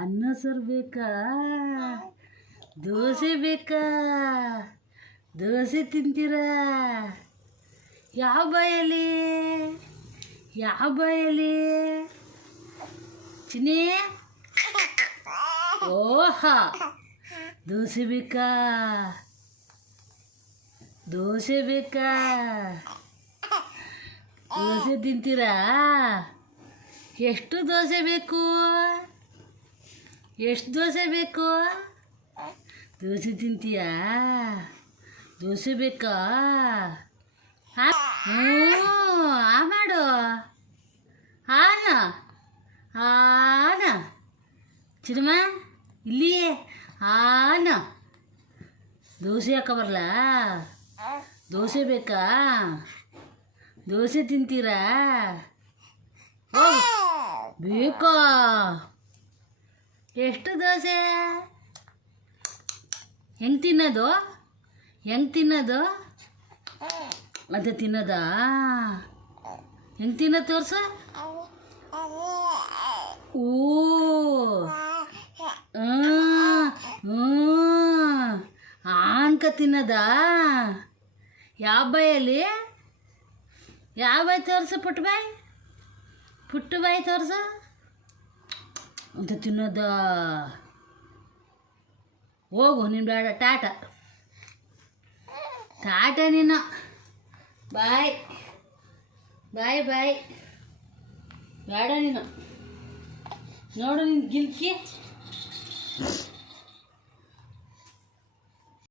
ಅನ್ನ ಸಾರು ಬೇಕಾ? ದೋಸೆ ಬೇಕಾ? ದೋಸೆ ತಿಂತೀರಾ? ಯಾವ ಬಾಯಲ್ಲಿ? ಯಾವ ಬಾಯಲ್ಲಿ? ಚಿನ್ನಿ ಓಹ ದೋಸೆ ಬೇಕಾ? ದೋಸೆ ಬೇಕಾ? ದೋಸೆ ತಿಂತೀರಾ? ಎಷ್ಟು ದೋಸೆ ಬೇಕು? ಎಷ್ಟು ದೋಸೆ ಬೇಕು? ದೋಸೆ ತಿಂತೀಯಾ? ದೋಸೆ ಬೇಕಾ? ಆ ಮಾಡು ಆನ ಆನ ಚಿನ್ನಮ್ಮ ಇಲ್ಲಿ ಆನ ದೋಸೆ ಹಾಕ ಬರಲ? ದೋಸೆ ಬೇಕಾ? ದೋಸೆ ತಿಂತೀರಾ? ಬೇಕಾ? ಎಷ್ಟು ದೋಸೆ? ಹೆಂಗೆ ತಿನ್ನೋದು? ಹೆಂಗೆ ತಿನ್ನೋದು? ಅದು ತಿನ್ನೋದಾ? ಹೆಂಗೆ ತಿನ್ನೋದು ತೋರ್ಸು. ಓ ಆನ್ಕ ತಿನ್ನೋದಾ? ಯಾವ ಬಾಯಲ್ಲಿ? ಯಾವ ಬಾಯಿ ತೋರಿಸು? ಪುಟ್ಟ ಬಾಯಿ, ಪುಟ್ಟ ಬಾಯಿ ತೋರಿಸು. ಅಂತ ತಿನ್ನೋದಾ? ಹೋಗು ನೀನು ಬೇಡ. ಟಾಟ ಟಾಟ ನೀನು. ಬಾಯ್ ಬಾಯ್ ಬಾಯ್. ಬೇಡ ನೀನು. ನೋಡು ನೀನು ಗಿಲ್ಕಿ.